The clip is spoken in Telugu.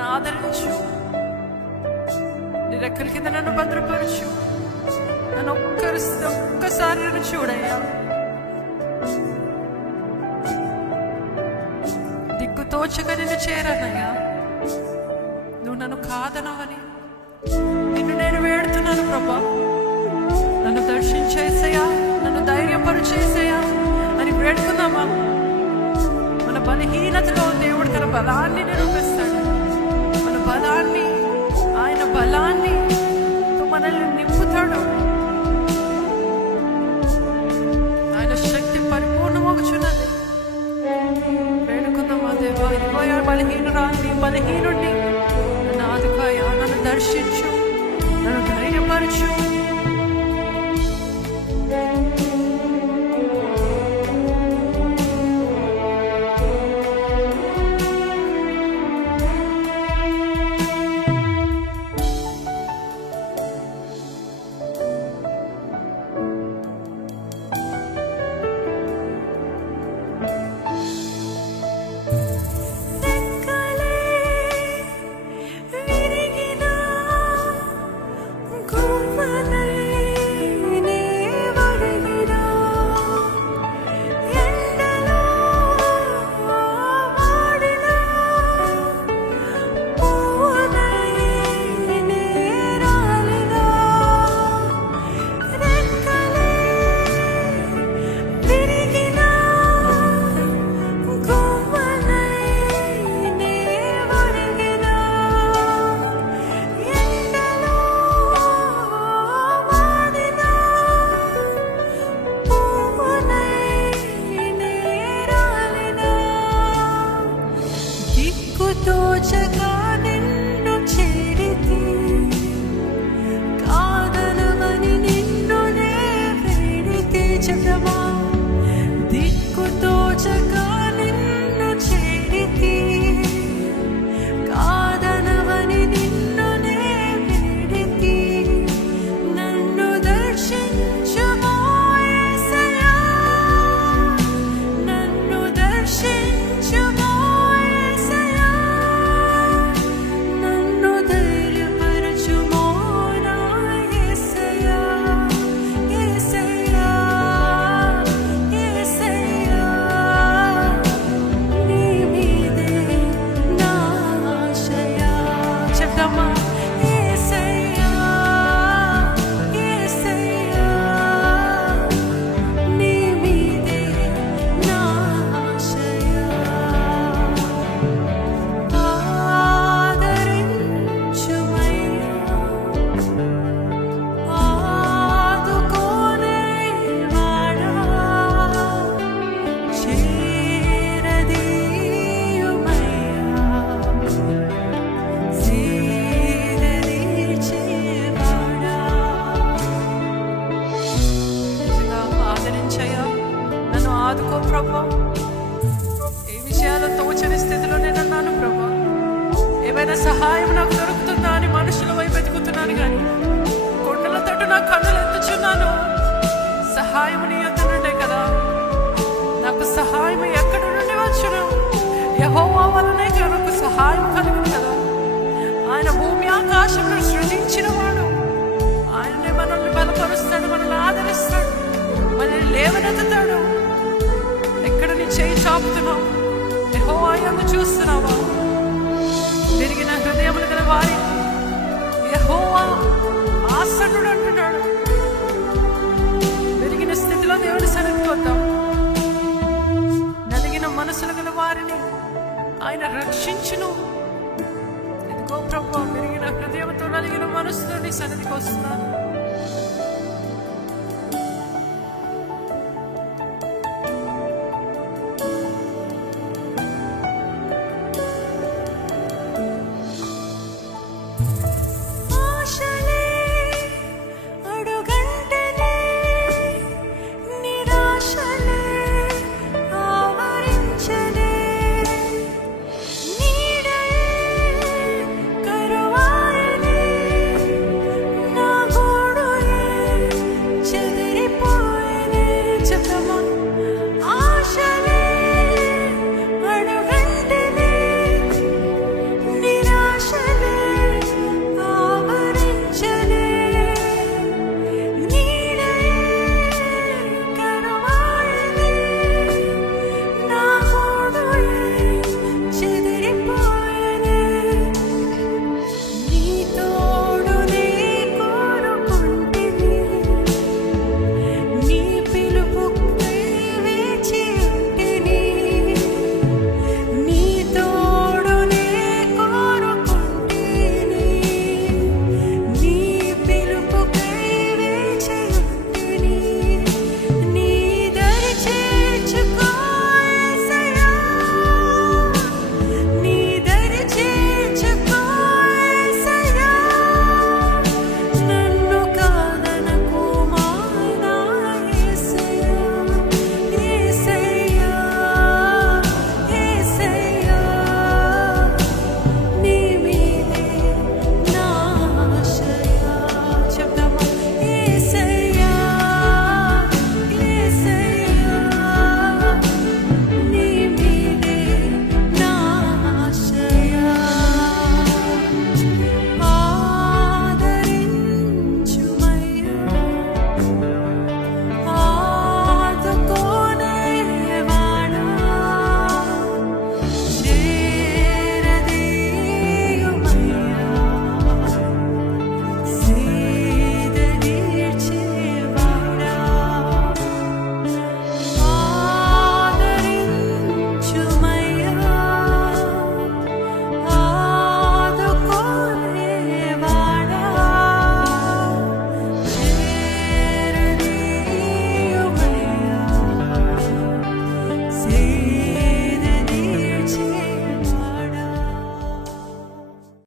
నన్ను ఆదరించు, నీ రెక్కల కింద నన్ను భద్రపరచు. నన్ను ఒక్కసారి నన్ను చూడయ్యా. దిక్కు తోచక నిన్ను చేరనయ్యా. నువ్వు నన్ను కాదనవని నిన్ను నేను వేడుతున్నాను ప్రభా. నన్ను దర్శించేసయ్యా, నన్ను ధైర్యపరిచేసయ్యా అని వేడుకున్నామా? మన బలహీనతలో దేవుడు తన బలాన్ని నిరూపిస్తాడు. మన బలాన్ని, ఆయన బలాన్ని మనల్ని నింపుతాడు. ఆయన శక్తి పరిపూర్ణమగుచున్నది. వేడుకుందామా దేవా, ఇదిగో బలహీనురాలిని, బలహీనుడిని, నన్ను ఆదుకోయా, నన్ను దర్శించు, నన్ను ధైర్యపరచు. సహాయం నాకు దొరుకుతుందా అని మనుషుల వైపు వెతుకుతున్నాను, కానీ కొండల తట్టు నా కన్నులు ఎత్తుచున్నాను. సహాయం నీ యొద్ద నుండే కదా. నాకు సహాయం ఎక్కడి నుండి వచ్చును? యెహోవా వలనే నాకు సహాయం కలుగును కదా. ఆయన భూమి ఆకాశమును సృజించిన వాడు. ఆయనే మనల్ని బలపరుస్తాడు, మనల్ని ఆదరిస్తాడు, మనల్ని లేవనెత్తుతాడు. ఎక్కడ నీ చేయి చాపుతున్నావు? యెహోవా యందు చూస్తున్నావా? పెరిగిన హృదయములు గల వారి యెహోవా ఆసన్నుడు అంటున్నాడు. పెరిగిన స్థితిలో దేవుని సన్నిధికి వద్దాం. నలిగిన మనసులు గల వారిని ఆయన రక్షించును. ఇదిగో ప్రభువా, పెరిగిన హృదయంతో నలిగిన మనసుతో నీ సన్నిధికి వస్తున్నాను.